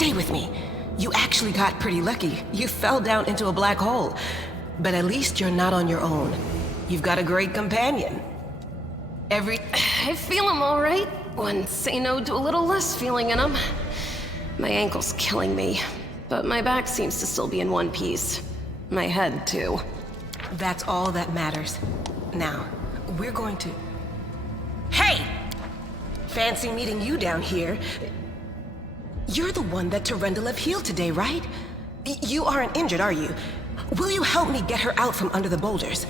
stay with me. You actually got pretty lucky. You fell down into a black hole. But at least you're not on your own. You've got a great companion. I feel him all right. When say no to a little less feeling in him. My ankle's killing me, but my back seems to still be in one piece. My head, too. That's all that matters. Now, we're going to... Hey! Fancy meeting you down here. You're the one that Terendelev healed today, right? You aren't injured, are you? Will you help me get her out from under the boulders?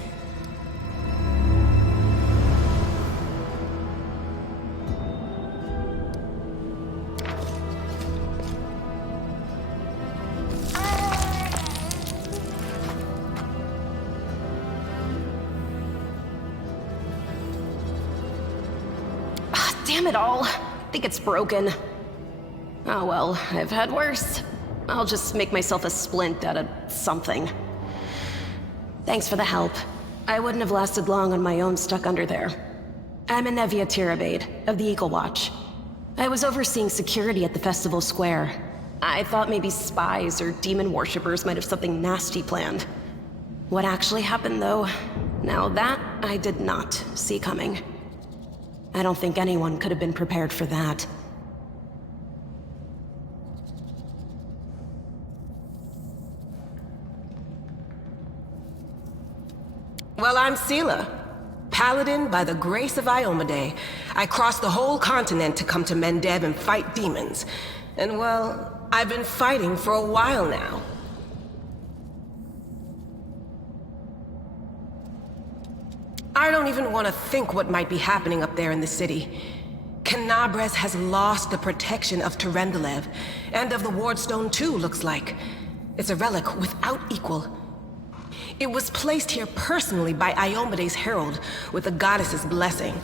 Damn it all. I think it's broken. Oh well, I've had worse. I'll just make myself a splint out of something. Thanks for the help. I wouldn't have lasted long on my own stuck under there. I'm Anevia Tirabade, of the Eagle Watch. I was overseeing security at the festival square. I thought maybe spies or demon worshippers might have something nasty planned. What actually happened, though? Now that I did not see coming. I don't think anyone could have been prepared for that. Well, I'm Sela, paladin by the grace of Iomedae. I crossed the whole continent to come to Mendeb and fight demons. And well, I've been fighting for a while now. I don't even want to think what might be happening up there in the city. Canabres has lost the protection of Terendelev, and of the Wardstone too, looks like. It's a relic without equal. It was placed here personally by Iomedae's herald, with the goddess's blessing.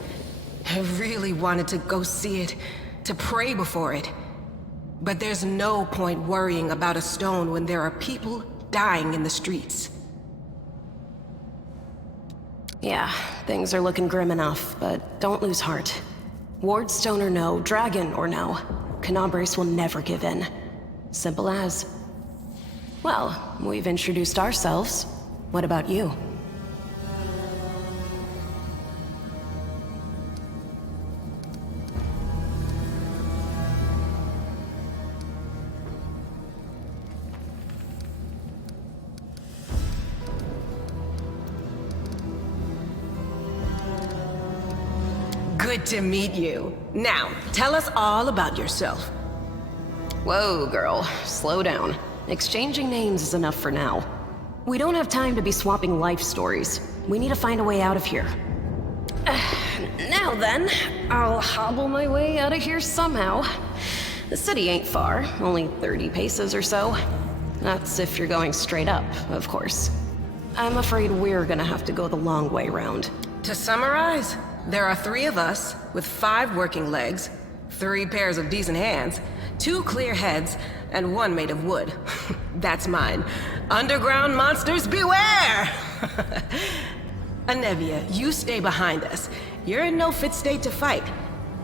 I really wanted to go see it, to pray before it. But there's no point worrying about a stone when there are people dying in the streets. Yeah, things are looking grim enough, but don't lose heart. Wardstone or no, dragon or no, Canabres will never give in. Simple as. Well, we've introduced ourselves. What about you? Good to meet you. Now, tell us all about yourself. Whoa, girl. Slow down. Exchanging names is enough for now. We don't have time to be swapping life stories. We need to find a way out of here. Now then, I'll hobble my way out of here somehow. The city ain't far, only 30 paces or so. That's if you're going straight up, of course. I'm afraid we're gonna have to go the long way round. To summarize, there are 3 of us, with 5 working legs, 3 pairs of decent hands, 2 clear heads, and 1 made of wood. That's mine. Underground monsters beware! Anevia, you stay behind us. You're in no fit state to fight.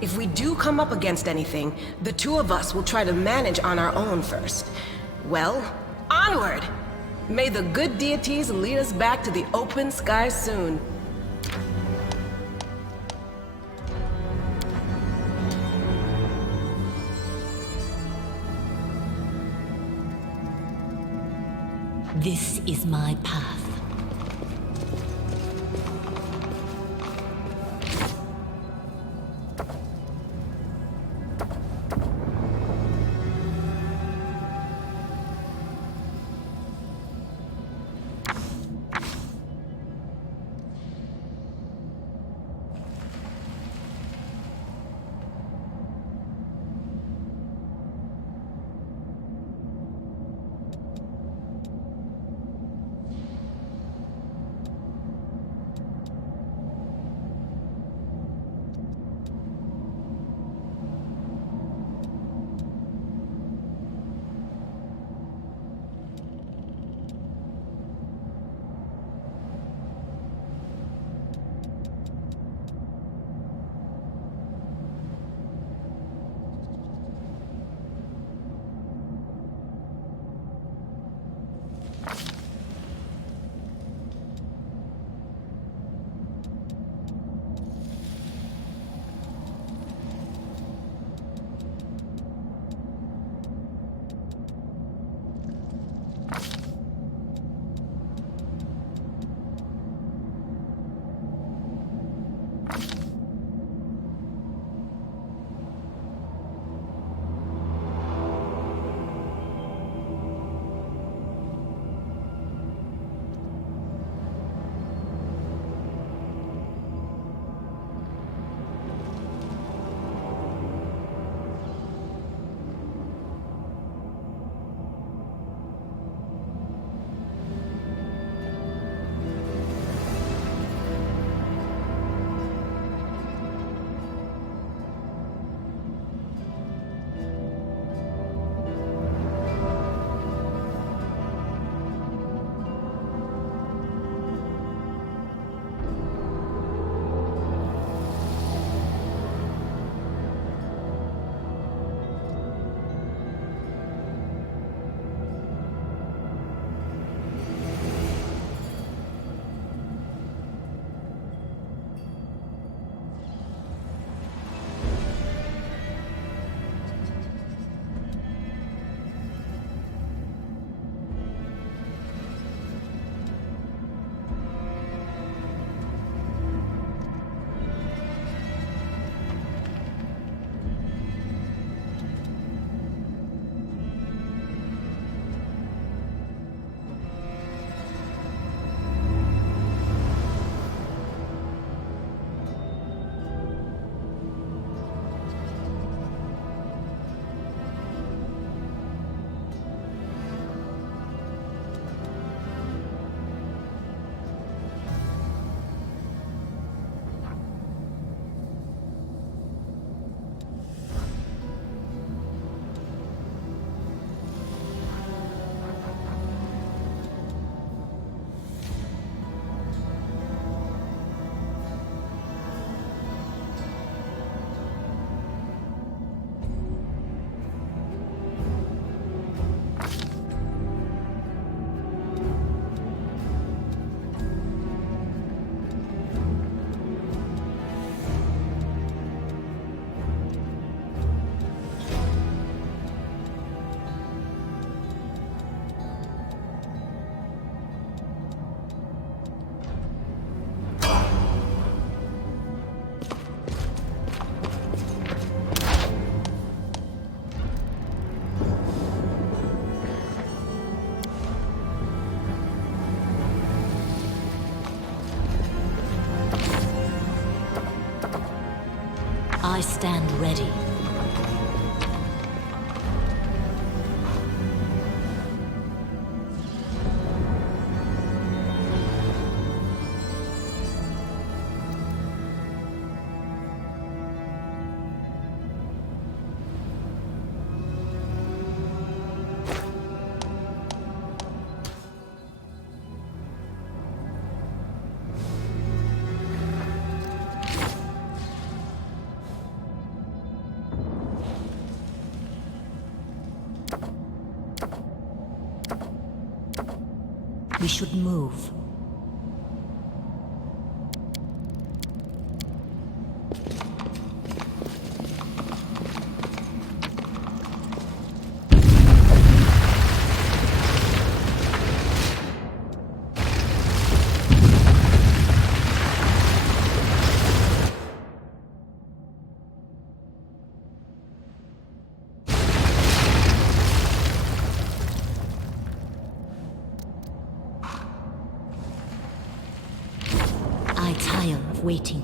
If we do come up against anything, the 2 of us will try to manage on our own first. Well, onward! May the good deities lead us back to the open sky soon. This is my path. I stand ready. We should move. I tire of waiting.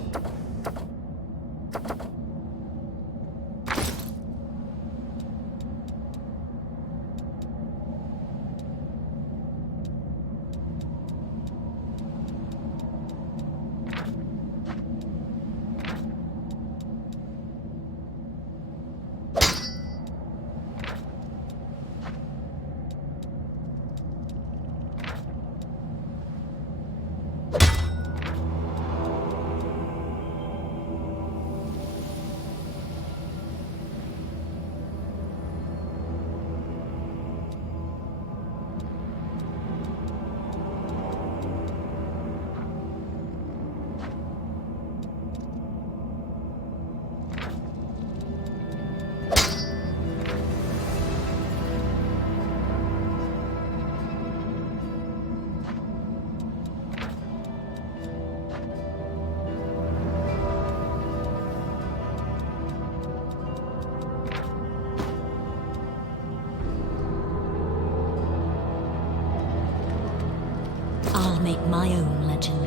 my own legend.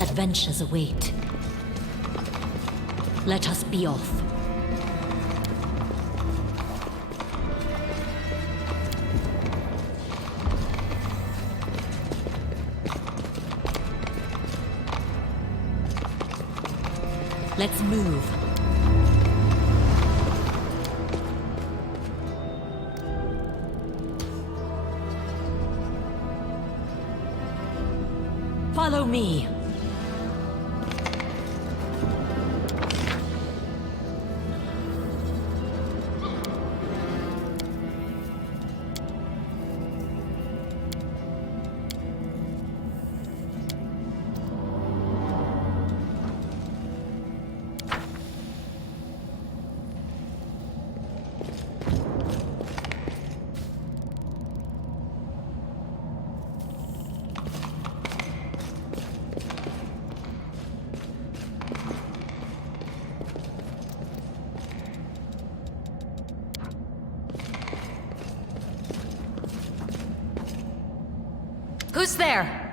Adventures await. Let us be off. Let's move. Follow me. Who's there?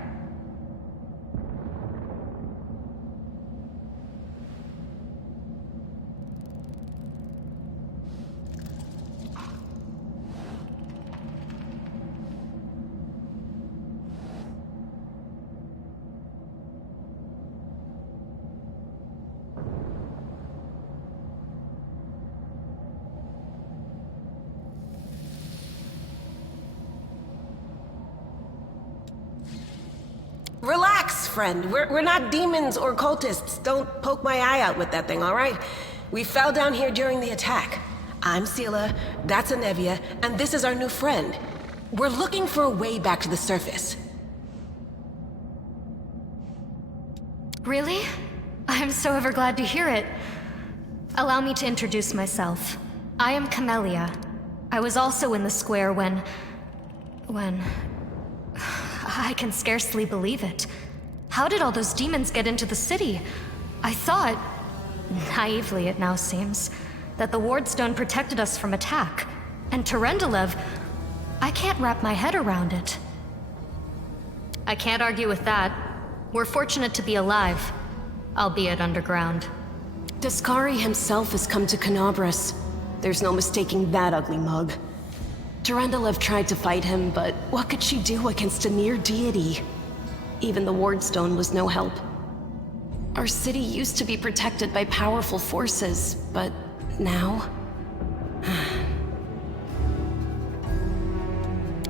Relax, friend. We're not demons or cultists. Don't poke my eye out with that thing, all right? We fell down here during the attack. I'm Sela, that's Anevia, and this is our new friend. We're looking for a way back to the surface. Really? I'm so ever glad to hear it. Allow me to introduce myself. I am Camellia. I was also in the square when... I can scarcely believe it. How did all those demons get into the city? I thought, naively it now seems, that the Wardstone protected us from attack. And Terendelev, I can't wrap my head around it. I can't argue with that. We're fortunate to be alive, albeit underground. Daskari himself has come to Canabras. There's no mistaking that ugly mug. Terendelev tried to fight him, but what could she do against a near deity? Even the Wardstone was no help. Our city used to be protected by powerful forces, but now...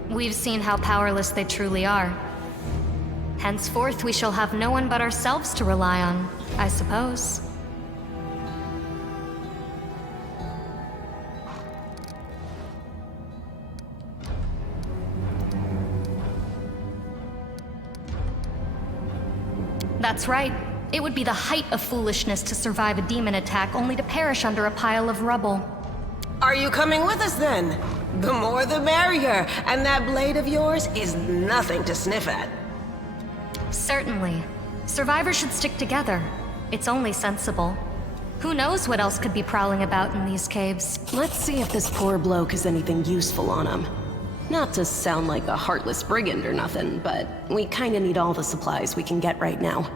We've seen how powerless they truly are. Henceforth, we shall have no one but ourselves to rely on, I suppose. That's right. It would be the height of foolishness to survive a demon attack only to perish under a pile of rubble. Are you coming with us then? The more the merrier, and that blade of yours is nothing to sniff at. Certainly. Survivors should stick together. It's only sensible. Who knows what else could be prowling about in these caves? Let's see if this poor bloke has anything useful on him. Not to sound like a heartless brigand or nothing, but we kinda need all the supplies we can get right now.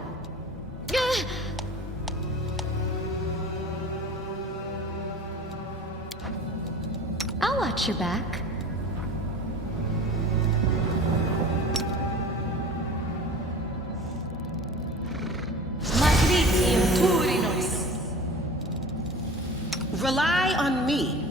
I'll watch your back. Rely on me.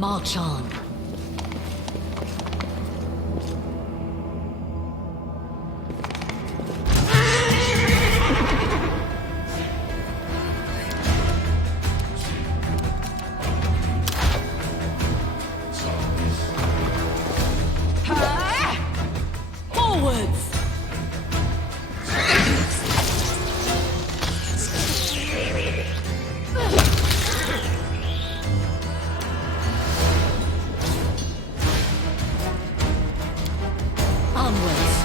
March on. Forwards! Onwards.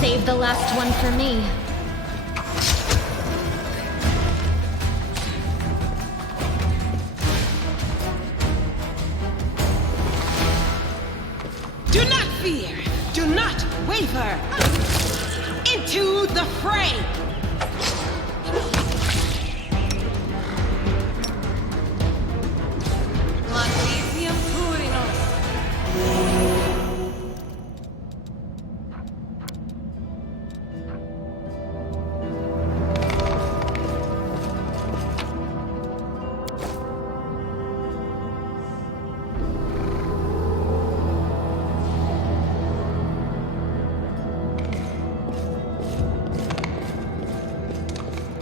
Save the last one for me. Do not fear! Do not waver! Into the fray! Magnesium Purinos!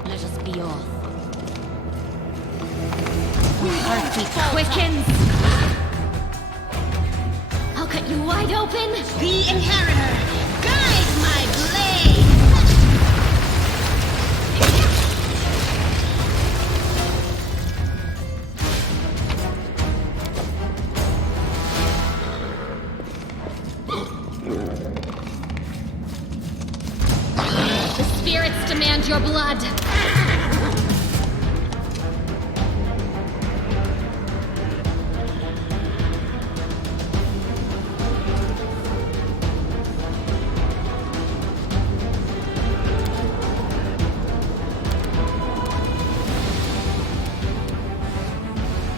Let us be off. Heartbeat quickens. I'll cut you wide open. The Inheritor! Guide my blade! The spirits demand your blood.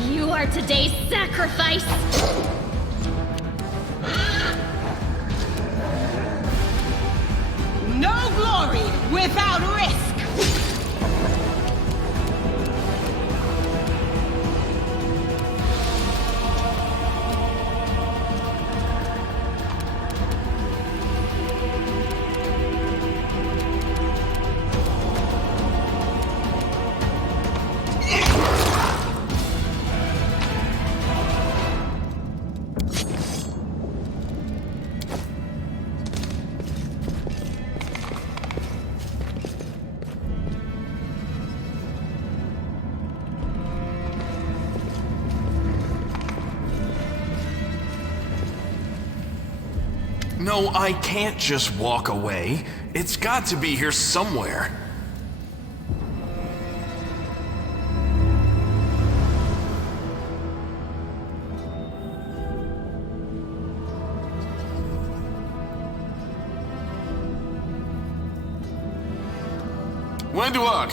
You are today's sacrifice. No glory without risk! No, I can't just walk away. It's got to be here somewhere. When to walk?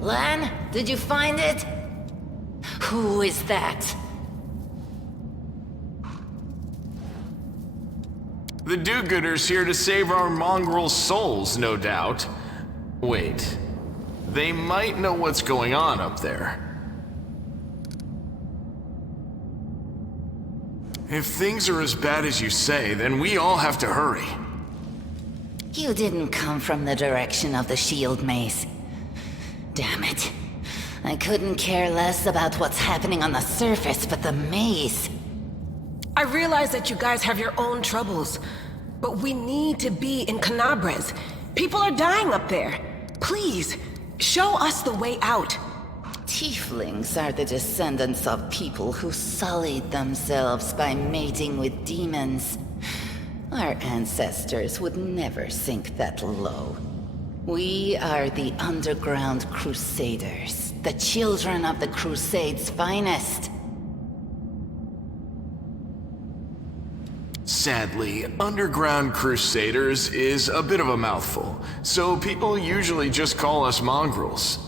Lan, did you find it? Who is that? The do-gooders here to save our mongrel souls, no doubt. Wait. They might know what's going on up there. If things are as bad as you say, then we all have to hurry. You didn't come from the direction of the shield maze. Damn it. I couldn't care less about what's happening on the surface, but the maze. I realize that you guys have your own troubles, but we need to be in Canabres. People are dying up there. Please, show us the way out. Tieflings are the descendants of people who sullied themselves by mating with demons. Our ancestors would never sink that low. We are the underground crusaders, the children of the Crusade's finest. Sadly, underground crusaders is a bit of a mouthful, so people usually just call us mongrels.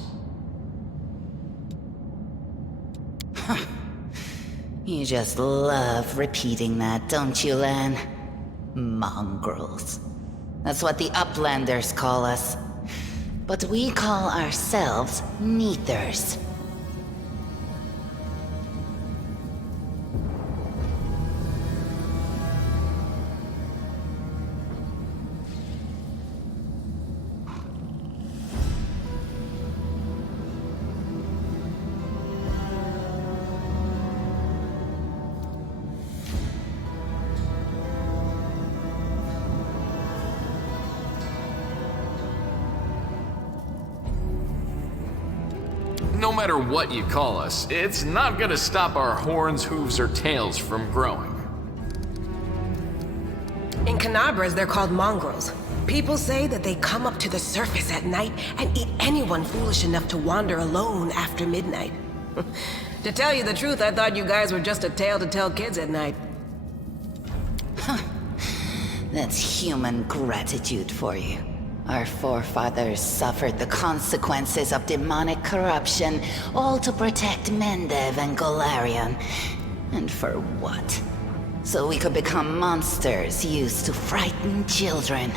You just love repeating that, don't you, Lan? Mongrels. That's what the Uplanders call us. But we call ourselves Neathers. No matter what you call us, it's not gonna stop our horns, hooves, or tails from growing. In Canabras, they're called mongrels. People say that they come up to the surface at night and eat anyone foolish enough to wander alone after midnight. To tell you the truth, I thought you guys were just a tale to tell kids at night. That's human gratitude for you. Our forefathers suffered the consequences of demonic corruption, all to protect Mendev and Golarion. And for what? So we could become monsters used to frighten children.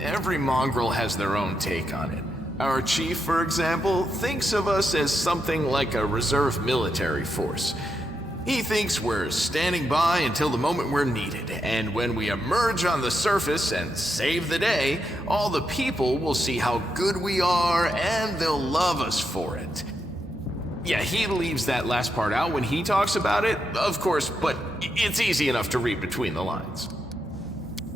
Every mongrel has their own take on it. Our chief, for example, thinks of us as something like a reserve military force. He thinks we're standing by until the moment we're needed, and when we emerge on the surface and save the day, all the people will see how good we are and they'll love us for it. Yeah, he leaves that last part out when he talks about it, of course, but it's easy enough to read between the lines.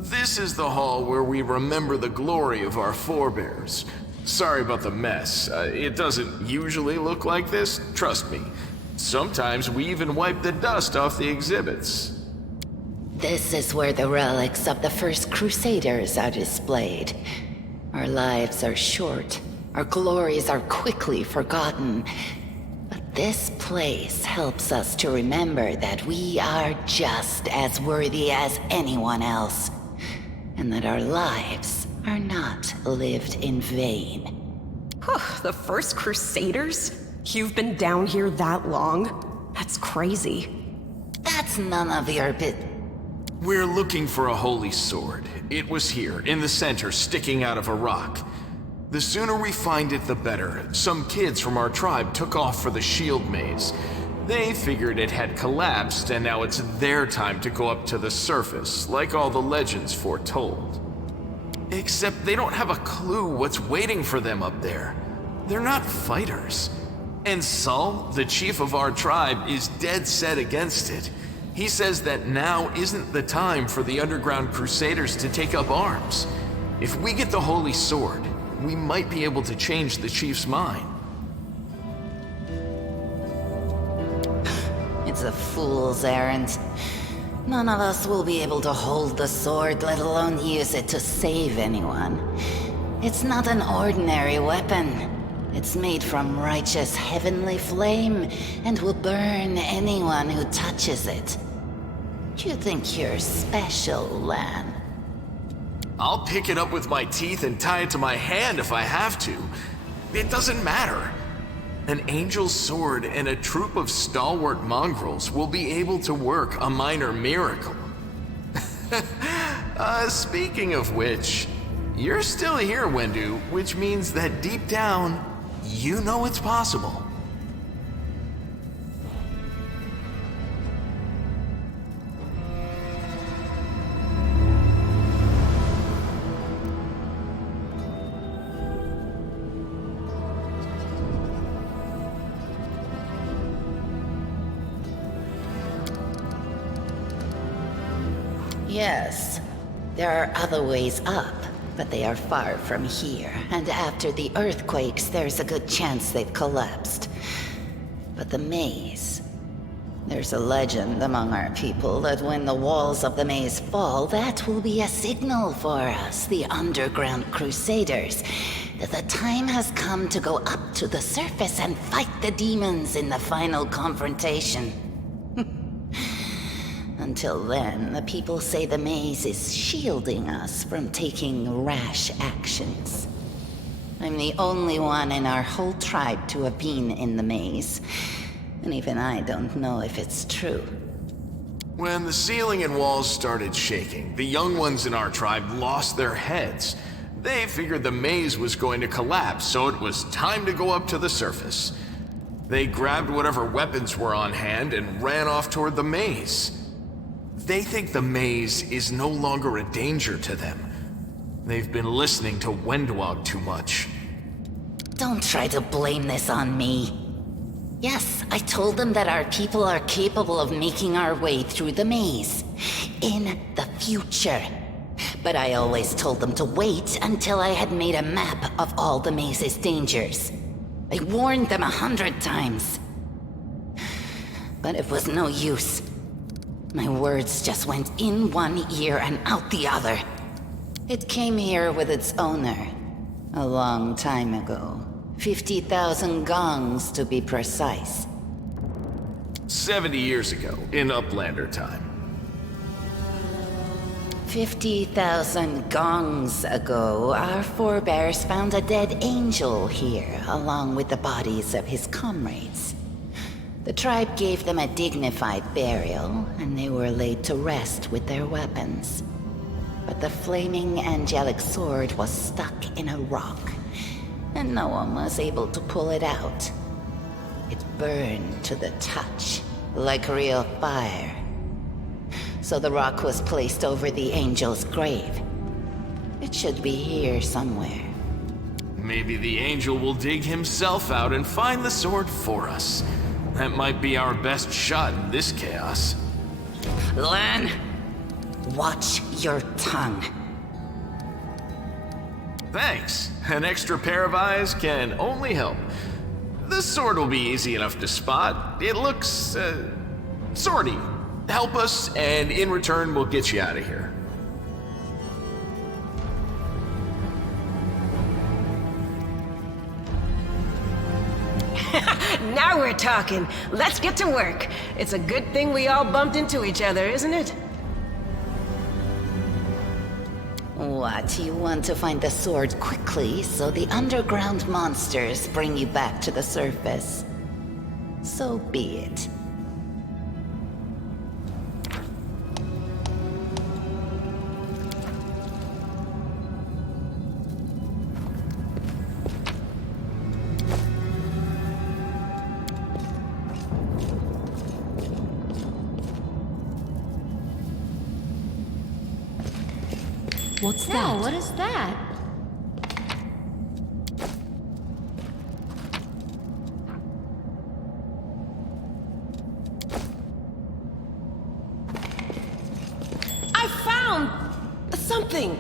This is the hall where we remember the glory of our forebears. Sorry about the mess. It doesn't usually look like this, trust me. Sometimes we even wipe the dust off the exhibits. This is where the relics of the first Crusaders are displayed. Our lives are short. Our glories are quickly forgotten. But this place helps us to remember that we are just as worthy as anyone else. And that our lives are not lived in vain. The first Crusaders? You've been down here that long? That's crazy. That's none of your We're looking for a holy sword. It was here, in the center, sticking out of a rock. The sooner we find it, the better. Some kids from our tribe took off for the shield maze. They figured it had collapsed, and now it's their time to go up to the surface, like all the legends foretold. Except they don't have a clue what's waiting for them up there. They're not fighters. And Sul, the chief of our tribe, is dead set against it. He says that now isn't the time for the underground crusaders to take up arms. If we get the holy sword, we might be able to change the chief's mind. It's a fool's errand. None of us will be able to hold the sword, let alone use it to save anyone. It's not an ordinary weapon. It's made from righteous heavenly flame and will burn anyone who touches it. You think you're special, Lan? I'll pick it up with my teeth and tie it to my hand if I have to. It doesn't matter. An angel's sword and a troop of stalwart mongrels will be able to work a minor miracle. Speaking of which, you're still here, Wendu, which means that deep down, you know it's possible. Yes, there are other ways up, but they are far from here, and after the earthquakes, there's a good chance they've collapsed. But the maze... There's a legend among our people that when the walls of the maze fall, that will be a signal for us, the underground crusaders, that the time has come to go up to the surface and fight the demons in the final confrontation. Until then, the people say the maze is shielding us from taking rash actions. I'm the only one in our whole tribe to have been in the maze. And even I don't know if it's true. When the ceiling and walls started shaking, the young ones in our tribe lost their heads. They figured the maze was going to collapse, so it was time to go up to the surface. They grabbed whatever weapons were on hand and ran off toward the maze. They think the maze is no longer a danger to them. They've been listening to Wendwog too much. Don't try to blame this on me. Yes, I told them that our people are capable of making our way through the maze. In the future. But I always told them to wait until I had made a map of all the maze's dangers. I warned them 100 times. But it was no use. My words just went in one ear and out the other. It came here with its owner. A long time ago. 50,000 gongs, to be precise. 70 years ago, in Uplander time. 50,000 gongs ago, our forebears found a dead angel here, along with the bodies of his comrades. The tribe gave them a dignified burial, and they were laid to rest with their weapons. But the flaming angelic sword was stuck in a rock, and no one was able to pull it out. It burned to the touch, like real fire. So the rock was placed over the angel's grave. It should be here somewhere. Maybe the angel will dig himself out and find the sword for us. That might be our best shot in this chaos. Lan, watch your tongue. Thanks. An extra pair of eyes can only help. The sword will be easy enough to spot. It looks, swordy. Help us, and in return, we'll get you out of here. Now we're talking. Let's get to work. It's a good thing we all bumped into each other, isn't it? What, you want to find the sword quickly so the underground monsters bring you back to the surface? So be it. What's that? No, what is that? I found something.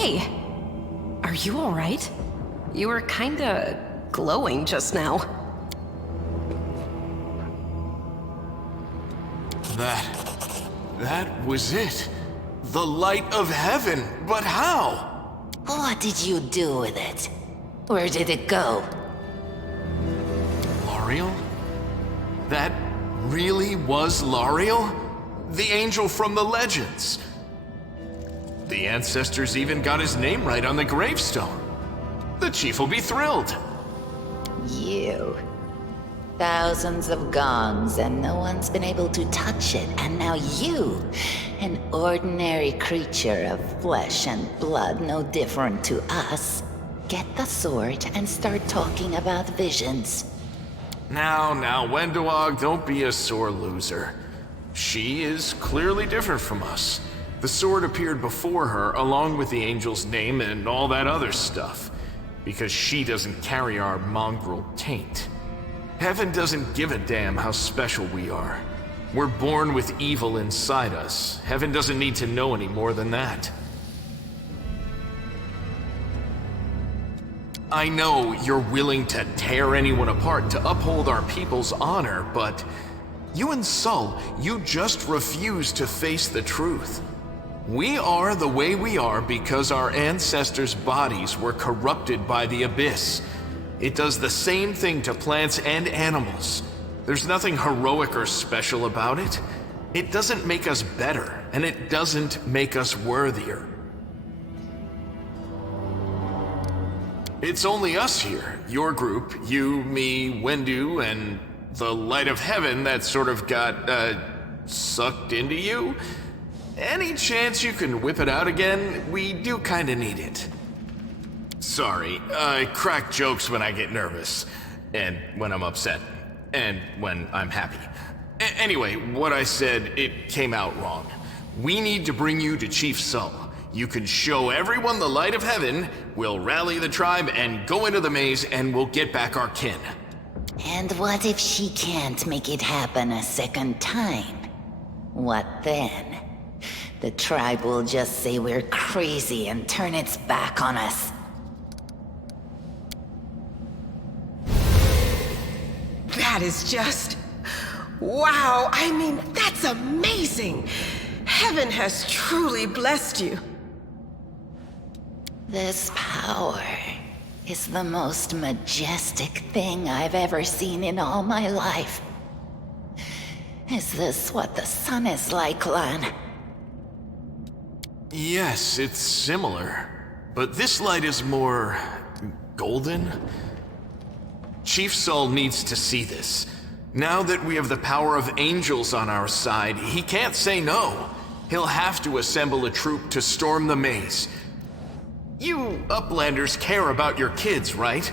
Hey! Are you alright? You were kinda glowing just now. That was it. The light of heaven. But how? What did you do with it? Where did it go? L'Ariel? That really was L'Ariel? The angel from the legends. The ancestors even got his name right on the gravestone. The chief will be thrilled. You. Thousands of gongs and no one's been able to touch it, and now you, an ordinary creature of flesh and blood no different to us, get the sword and start talking about visions. Now, Wendoag, don't be a sore loser. She is clearly different from us. The sword appeared before her, along with the angel's name and all that other stuff, because she doesn't carry our mongrel taint. Heaven doesn't give a damn how special we are. We're born with evil inside us. Heaven doesn't need to know any more than that. I know you're willing to tear anyone apart to uphold our people's honor, but you and Sol, you just refuse to face the truth. We are the way we are because our ancestors' bodies were corrupted by the Abyss. It does the same thing to plants and animals. There's nothing heroic or special about it. It doesn't make us better, and it doesn't make us worthier. It's only us here, your group, you, me, Wendu, and the light of heaven that sort of got, sucked into you. Any chance you can whip it out again? We do kinda need it. Sorry, I crack jokes when I get nervous, and when I'm upset, and when I'm happy. Anyway, what I said, it came out wrong. We need to bring you to Chief Sol. You can show everyone the light of heaven, we'll rally the tribe and go into the maze, and we'll get back our kin. And what if she can't make it happen a second time? What then? The tribe will just say we're crazy and turn its back on us. That is just... wow, I mean, that's amazing! Heaven has truly blessed you. This power is the most majestic thing I've ever seen in all my life. Is this what the sun is like, Lan? Yes, it's similar, but this light is more... golden? Chief Sol needs to see this. Now that we have the power of angels on our side, he can't say no. He'll have to assemble a troop to storm the maze. You Uplanders care about your kids, right?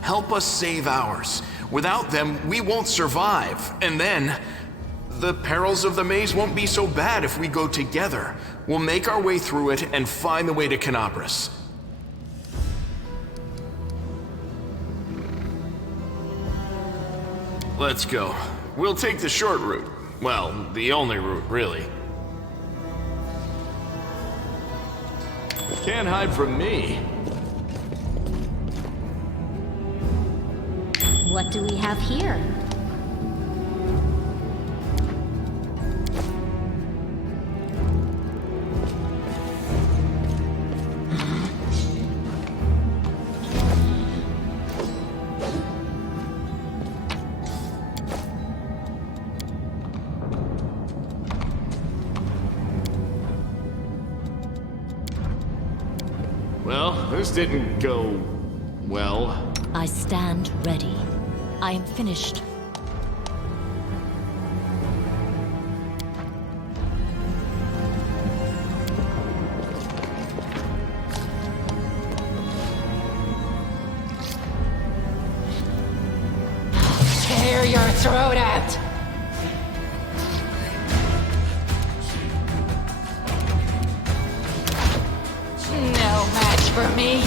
Help us save ours. Without them, we won't survive. And then, the perils of the maze won't be so bad if we go together. We'll make our way through it and find the way to Canabras. Let's go. We'll take the short route. Well, the only route, really. Can't hide from me. What do we have here? Well, this didn't go... well. I stand ready. I am finished. Tear your throat out! No match for me.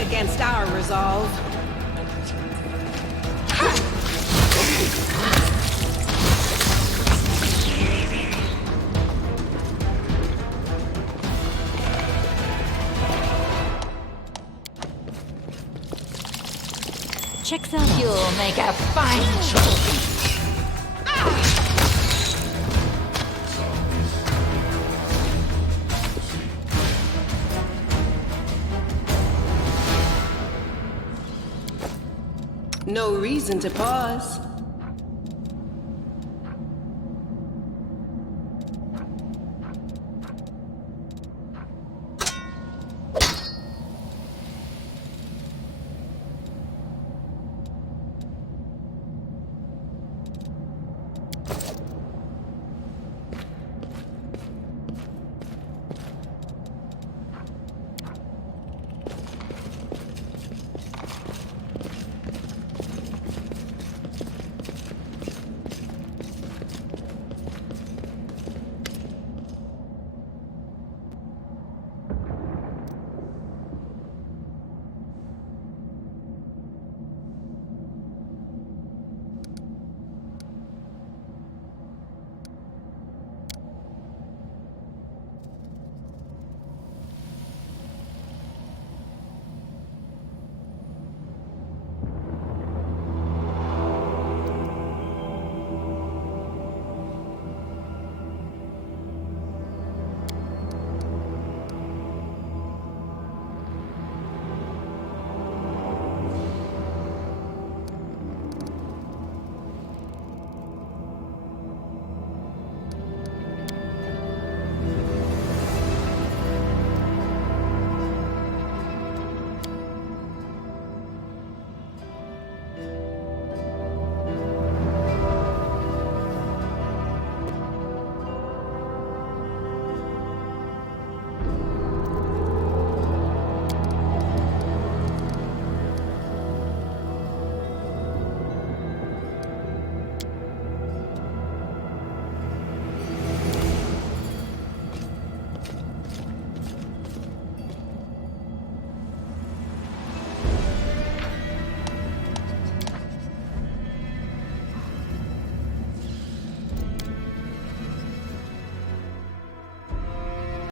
against our resolve. Check that out. You'll make a fine trophy. No reason to pause.